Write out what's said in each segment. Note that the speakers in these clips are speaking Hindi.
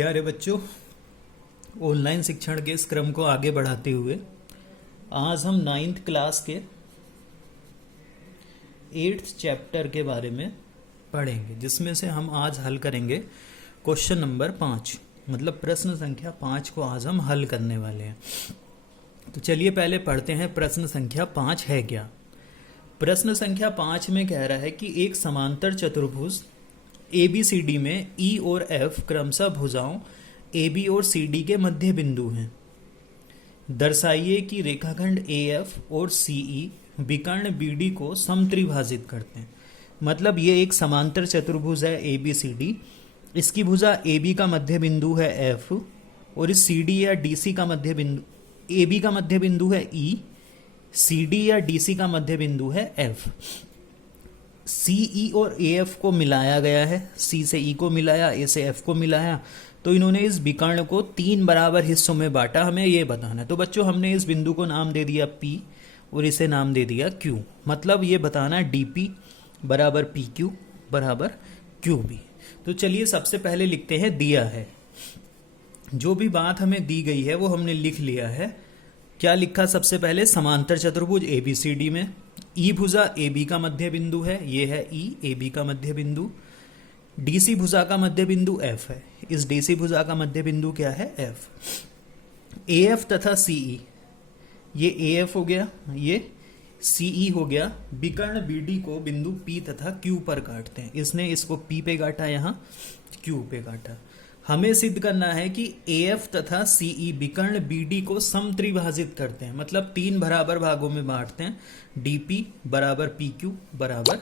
प्यारे बच्चों, ऑनलाइन शिक्षण के इस क्रम को आगे बढ़ाते हुए आज हम 9th क्लास के 8th चैप्टर के बारे में पढ़ेंगे, जिसमें से हम आज हल करेंगे क्वेश्चन नंबर 5। मतलब प्रश्न संख्या 5 को आज हम हल करने वाले हैं। तो चलिए पहले पढ़ते हैं प्रश्न संख्या 5 है क्या। प्रश्न संख्या 5 में कह रहा है कि एक समांतर चतुर्भुज ABCD में E और F क्रमशः भुजाओं AB और CD के मध्य बिंदु हैं। दर्शाइए कि रेखाखंड AF और CE विकर्ण BD को समत्रिभाजित करते हैं। मतलब ये एक समांतर चतुर्भुज है ABCD, इसकी भुजा AB का मध्य बिंदु है F और इस CD या DC का मध्य बिंदु AB का मध्य बिंदु है E, CD या DC का मध्य बिंदु है F। CE और AF को मिलाया गया है, C से E को मिलाया, A से F को मिलाया, तो इन्होंने इस विकर्ण को 3 बराबर हिस्सों में बांटा। हमें ये बताना है। तो बच्चों हमने इस बिंदु को नाम दे दिया P और इसे नाम दे दिया Q। मतलब ये बताना है DP बराबर PQ बराबर QB। तो चलिए सबसे पहले लिखते हैं दिया है। जो भी बात हमें दी गई है वो हमने लिख लिया है। क्या लिखा सबसे पहले? समांतर चतुर्भुज ABCD में E भुजा AB का मध्य बिंदु है, ये है E AB का मध्य बिंदु। DC भुजा का मध्य बिंदु F है, इस DC भुजा का मध्य बिंदु क्या है? F। AF तथा CE, ये AF हो गया, ये CE हो गया। विकर्ण BD को बिंदु P तथा Q पर काटते हैं। इसने इसको P पे काटा, यहाँ Q पे काटा। हमें सिद्ध करना है कि AF तथा CE विकर्ण BD को समत्रिभाजित करते हैं। मतलब 3 बराबर भागों में बांटते हैं। DP बराबर PQ बराबर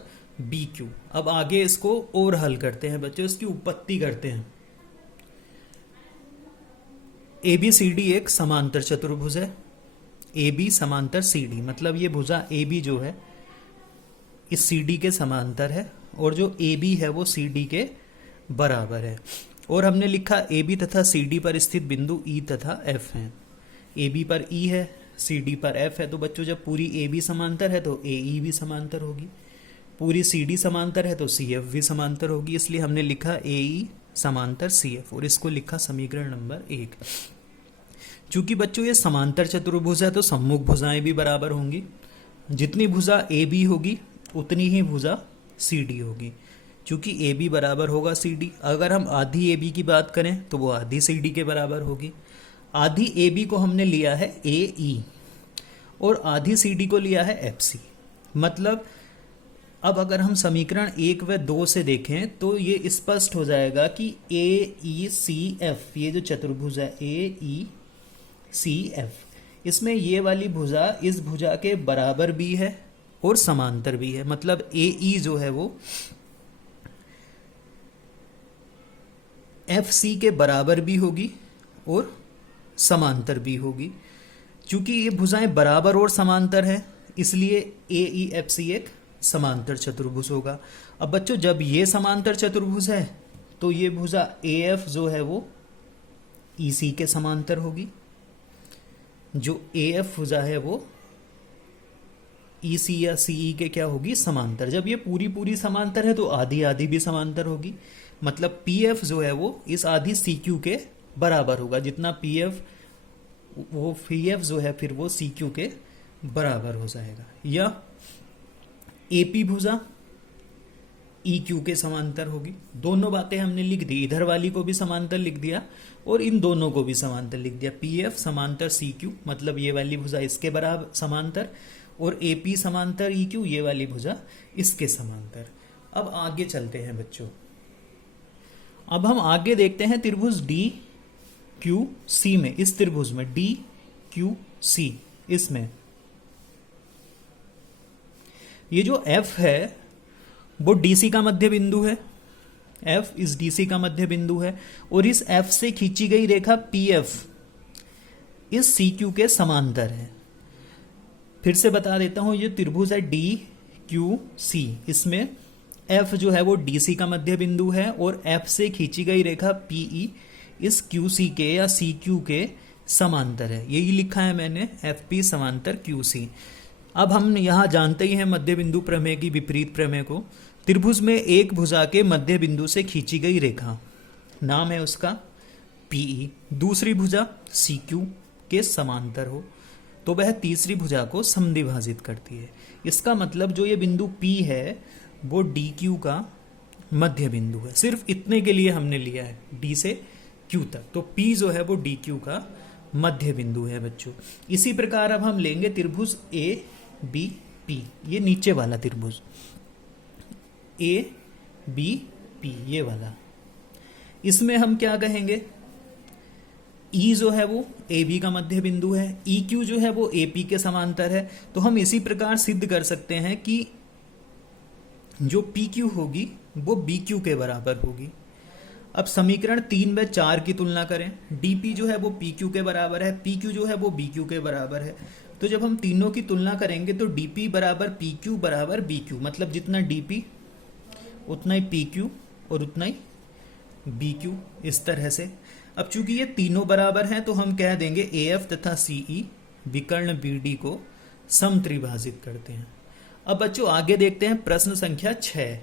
BQ। अब आगे इसको और हल करते हैं बच्चों, इसकी उत्पत्ति करते हैं। ABCD एक समांतर चतुर्भुज है। AB समांतर CD, मतलब ये भुजा AB जो है इस CD के समांतर है और जो AB है वो CD के बराबर है। और हमने लिखा AB तथा CD पर स्थित बिंदु E तथा F हैं। AB पर E है, CD पर F है। तो बच्चों जब पूरी AB समांतर है तो AE भी समांतर होगी, पूरी CD समांतर है तो CF भी समांतर होगी। इसलिए हमने लिखा AE समांतर CF और इसको लिखा समीकरण नंबर 1। चूंकि बच्चों ये समांतर चतुर्भुज है तो सम्मुख भुजाएं भी बराबर होंगी। जितनी भुजा AB होगी उतनी ही भुजा CD होगी। चूंकि AB बराबर होगा CD, अगर हम आधी AB की बात करें तो वो आधी CD के बराबर होगी। आधी AB को हमने लिया है AE और आधी CD को लिया है FC। मतलब अब अगर हम समीकरण 1 व 2 से देखें तो ये स्पष्ट हो जाएगा कि AECF, ये जो चतुर्भुज है AECF, इसमें ये वाली भुजा इस भुजा के बराबर भी है और समांतर भी है। मतलब AE जो है वो FC के बराबर भी होगी और समांतर भी होगी। चूंकि ये भुजाएं बराबर और समांतर है इसलिए AEFC एक समांतर चतुर्भुज होगा। अब बच्चों जब ये समांतर चतुर्भुज है तो ये भुजा AF जो है वो EC के समांतर होगी। जो AF भुजा है वो EC या CE के क्या होगी? समांतर। जब ये पूरी पूरी समांतर है तो आधी आधी भी समांतर होगी। मतलब PF जो है वो इस आधी CQ के बराबर होगा। जितना PF वो PF जो है फिर वो CQ के बराबर हो जाएगा। या AP भुजा EQ के समांतर होगी। दोनों बातें हमने लिख दी, इधर वाली को भी समांतर लिख दिया और इन दोनों को भी समांतर लिख दिया। PF समांतर CQ, मतलब ये वाली भुजा इसके बराबर समांतर, और AP समांतर EQ, ये वाली भुजा इसके समांतर। अब आगे चलते हैं बच्चों। अब हम आगे देखते हैं त्रिभुज DQC में। इस त्रिभुज में DQC, इसमें ये जो F है वो DC का मध्य बिंदु है। F इस DC का मध्य बिंदु है और इस F से खींची गई रेखा PF इस CQ के समांतर है। फिर से बता देता हूं, ये त्रिभुज है DQC, इसमें F जो है वो DC का मध्य बिंदु है और F से खींची गई रेखा PE इस QC के या CQ के समांतर है। यही लिखा है मैंने, FP समांतर QC। अब हम यहाँ जानते ही हैं मध्य बिंदु प्रमेय की विपरीत प्रमेय को। त्रिभुज में एक भुजा के मध्य बिंदु से खींची गई रेखा, नाम है उसका पीई, दूसरी भुजा सी क्यू के समांतर हो तो वह तीसरी भुजा को समद्विभाजित करती है। इसका मतलब जो ये बिंदु P है वो डी क्यू का मध्य बिंदु है। सिर्फ इतने के लिए हमने लिया है डी से क्यू तक, तो P जो है वो डी क्यू का मध्य बिंदु है बच्चों। इसी प्रकार अब हम लेंगे त्रिभुज ए बी पी, ये नीचे वाला त्रिभुज ए बी पी ये वाला। इसमें हम क्या कहेंगे, E जो है वो ए बी का मध्य बिंदु है, ई क्यू जो है वो ए पी के समांतर है। तो हम इसी प्रकार सिद्ध कर सकते हैं कि जो पी क्यू होगी वो बी क्यू के बराबर होगी। अब समीकरण 3 व 4 की तुलना करें, dp जो है वो पी क्यू के बराबर है, पी क्यू जो है वो बी क्यू के बराबर है। तो जब हम तीनों की तुलना करेंगे तो dp बराबर पी क्यू बराबर बी क्यू, मतलब जितना dp उतना ही पी क्यू और उतना ही बी क्यू, इस तरह से। अब चूंकि ये तीनों बराबर हैं तो हम कह देंगे AF तथा CE विकर्ण BD को समत्रिभाजित करते हैं। अब बच्चों आगे देखते हैं प्रश्न संख्या 6।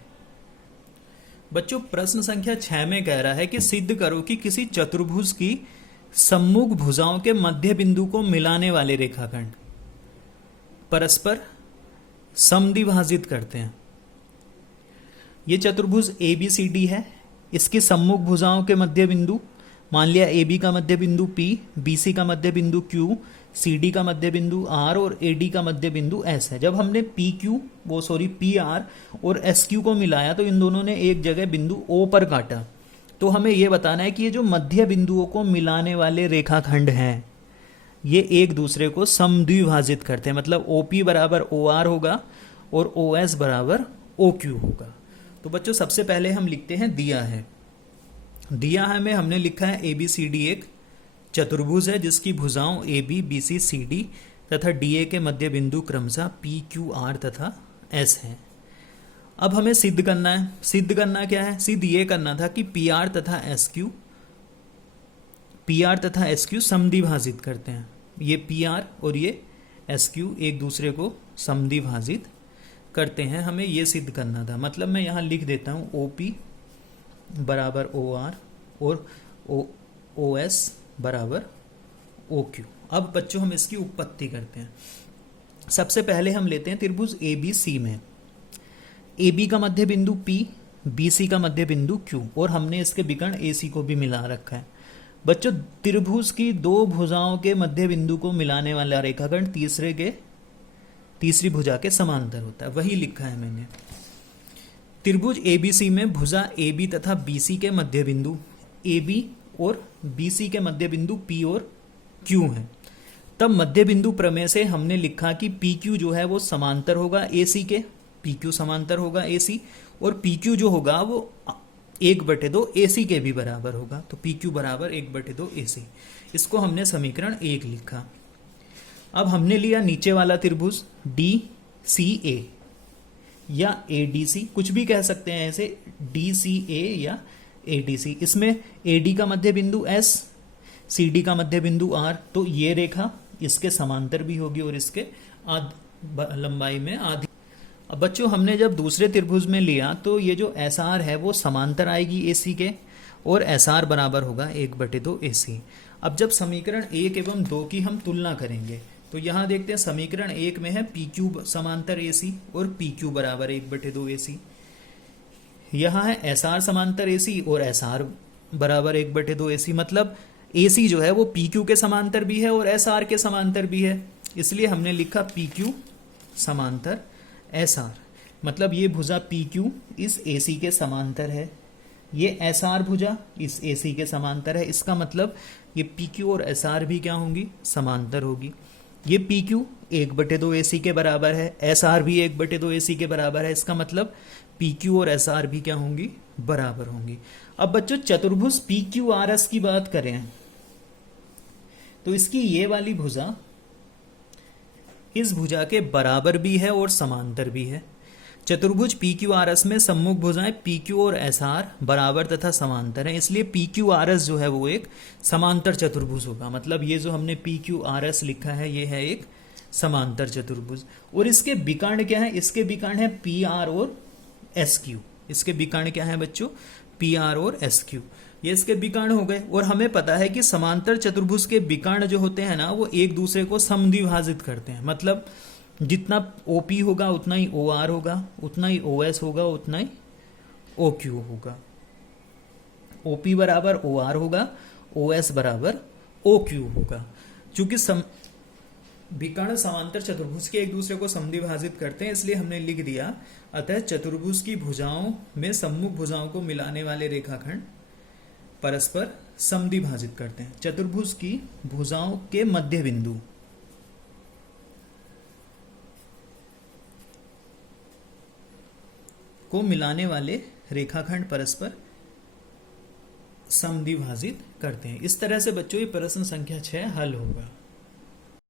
बच्चों प्रश्न संख्या 6 में कह रहा है कि सिद्ध करो कि किसी चतुर्भुज की सम्मुख भुजाओं के मध्य बिंदु को मिलाने वाले रेखाखंड परस्पर समद्विभाजित करते हैं। ये चतुर्भुज ABCD है, इसकी सम्मुख भुजाओं के मध्य बिंदु मान लिया AB का मध्य बिंदु P, BC का मध्य बिंदु Q, CD का मध्य बिंदु R और AD का मध्य बिंदु S है। जब हमने PR और SQ को मिलाया तो इन दोनों ने एक जगह बिंदु O पर काटा। तो हमें यह बताना है कि ये जो मध्य बिंदुओं को मिलाने वाले रेखाखंड हैं ये एक दूसरे को समद्विभाजित करते हैं, मतलब OP बराबर OR होगा और OS बराबर OQ होगा। तो बच्चों सबसे पहले हम लिखते हैं दिया है में हमने लिखा है ABCD एक चतुर्भुज है जिसकी भुजाओं AB, BC, CD तथा DA के मध्य बिंदु क्रमशः PQR तथा S हैं। अब हमें सिद्ध करना है। सिद्ध करना क्या है? सिद्ध ये करना था कि PR तथा SQ समद्विभाजित करते हैं। ये PR और ये SQ एक दूसरे को समद्विभाजित करते हैं, हमें ये सिद्ध करना था। मतलब मैं यहाँ लिख देता हूँ OP बराबर OR और OS बराबर OQ। अब बच्चों हम इसकी उत्पत्ति करते हैं। सबसे पहले हम लेते हैं त्रिभुज ABC में AB का मध्य बिंदु P, BC का मध्य बिंदु Q और हमने इसके विकर्ण AC को भी मिला रखा है। बच्चों त्रिभुज की दो भुजाओं के मध्य बिंदु को मिलाने वाला रेखाखंड तीसरी भुजा के समांतर होता है, वही लिखा है मैंने। त्रिभुज ABC में भुजा AB तथा BC के मध्य बिंदु AB और BC के मध्य बिंदु P और Q हैं। तब मध्य बिंदु प्रमेय से हमने लिखा कि PQ जो है वो समांतर होगा AC के, PQ समांतर होगा AC और PQ जो होगा वो 1/2 AC के भी बराबर होगा। तो PQ बराबर 1/2 AC। इसको हमने समीकरण 1 लिखा। अब हमने लिया नीचे वाला त्रिभुज DCA या ADC, कुछ भी कह सकते हैं ऐसे, DCA या ADC। इसमें AD का मध्य बिंदु S, CD का मध्य बिंदु R, तो ये रेखा इसके समांतर भी होगी और इसके लंबाई में आधी। अब बच्चों हमने जब दूसरे त्रिभुज में लिया तो ये जो SR है वो समांतर आएगी AC के और SR बराबर होगा 1/2 AC। अब जब समीकरण 1 एवं 2 की हम तुलना करेंगे तो यहाँ देखते हैं समीकरण 1 में है PQ समांतर AC और PQ बराबर 1/2 AC। यहाँ है SR समांतर AC और SR बराबर 1/2 AC। मतलब AC जो है वो PQ के समांतर भी है और SR के समांतर भी है, इसलिए हमने लिखा PQ समांतर SR। मतलब ये भुजा PQ इस AC के समांतर है, ये SR भुजा इस AC के समांतर है। इसका मतलब ये PQ और SR भी क्या होंगी? समांतर होगी। ये PQ 1/2 AC के बराबर है, SR भी 1/2 AC के बराबर है। इसका मतलब PQ और SR भी क्या होंगी? बराबर होंगी। अब बच्चों चतुर्भुज PQRS की बात करें तो इसकी ये वाली भुजा इस भुजा के बराबर भी है और समांतर भी है। चतुर्भुज PQRS में सम्मुख भुजाएं PQ और SR बराबर तथा समांतर हैं, इसलिए PQRS जो है वो एक समांतर चतुर्भुज होगा। मतलब ये जो हमने PQRS लिखा है ये है एक समांतर चतुर्भुज। और इसके विकर्ण क्या है? इसके विकर्ण है PR और SQ। इसके विकर्ण क्या है बच्चों? PR और SQ। ये इसके विकर्ण हो गए। और हमें पता है कि समांतर चतुर्भुज के विकर्ण जो होते हैं ना वो एक दूसरे को समद्विभाजित करते हैं। मतलब जितना OP होगा उतना ही OR होगा, उतना ही OS होगा, उतना ही OQ होगा। OP बराबर OR होगा, OS बराबर OQ होगा। चूंकि विकर्ण समांतर चतुर्भुज के एक दूसरे को समद्विभाजित करते हैं इसलिए हमने लिख दिया, अतः चतुर्भुज की भुजाओं में सम्मुख भुजाओं को मिलाने वाले रेखाखंड परस्पर समद्विभाजित करते हैं। चतुर्भुज की भुजाओं के मध्य बिंदु को मिलाने वाले रेखाखंड परस्पर समद्विभाजित करते हैं। इस तरह से बच्चों ये प्रश्न संख्या 6 हल होगा।